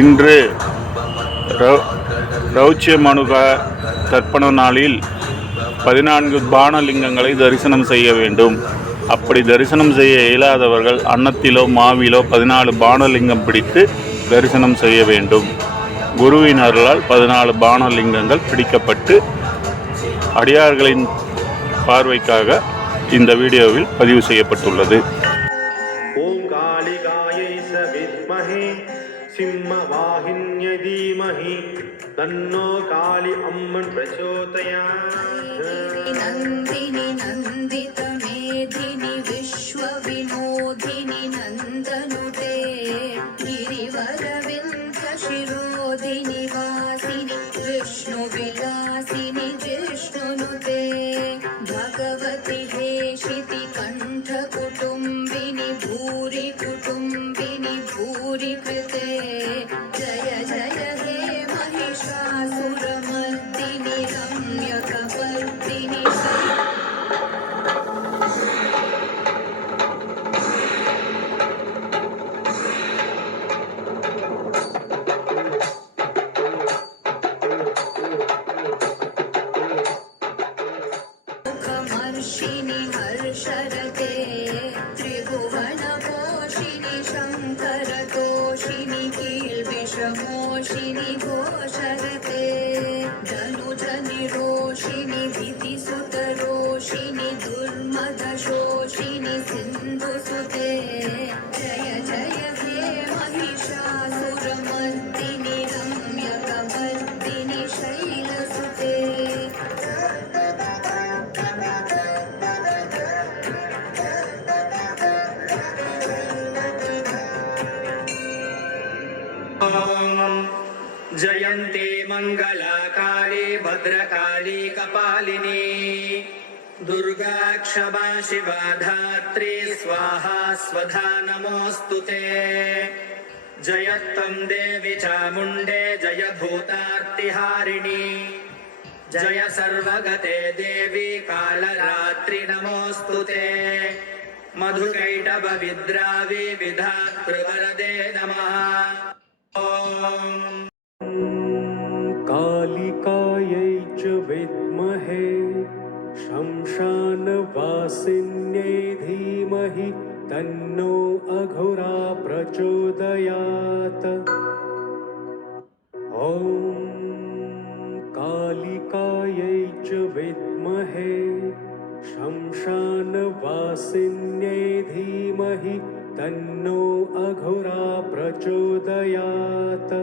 இன்று ரௌச்சியமனுக தர்ப்பண நாளில் 14 பானலிங்கங்களை தரிசனம் செய்ய வேண்டும். அப்படி தரிசனம் செய்ய இயலாதவர்கள் அன்னத்திலோ மாவிலோ 14 பானலிங்கம் பிடித்து தரிசனம் செய்ய வேண்டும். குருவின் அருளால் 14 பானலிங்கங்கள் பிடிக்கப்பட்டு அடியார்களின் பார்வைக்காக இந்த வீடியோவில் பதிவு செய்யப்பட்டுள்ளது. ஓம் காளிகாயை சவித்மஹே சிம்மவாஹின்யை தீமஹி தன்னோ காளி அம்மன் பிரச்சோதயாத். நந்தினி நந்தித மேதினி விஸ்வ வினோதினி நந்தனுதே गिरिवरविन्द शिरोधिनि वासिनि विष्णु विलासिनि जिष्णुनुते भगवति हेशिति कंठ कुटुम्बिनि भूरि कुटुम्बिनि भूरि कृते जय जय हे महिषासुरमर्दिनि रम्यकपर्दिनि हर्षिणि हर्षरते त्रिभुवनपोषिणि शङ्करतोषिणि कील्विषमोषिणि घोषरते धनुजनिरोषिणि धितिसुतरोषिणि दुर्मदशोषिणि सिन्धुसुते जय जय हे महिषासुरमर्दिनि रम्यकपर्दिनि शैलसुते. जयन्ते मङ्गलाकाली भद्रकाली कपालिनी दुर्गा क्षमा शिवा धात्री स्वाहा स्वधा नमोऽस्तु ते. जयत्वं देवी चामुण्डे जय भूतार्तिहारिणी जय सर्वगते देवी कालरात्रि नमोऽस्तु ते. मधुकैटभ विद्रावि विधातृवरदे नमः. कालिकायै च विद्महे शमशानवासिन्यै धीमहि तन्नो अघोरा प्रचोदयात्. ॐ कालिकायै च विद्महे शमशानवासिन्यै धीमहि तन्नो अघोरा प्रचोदयात्.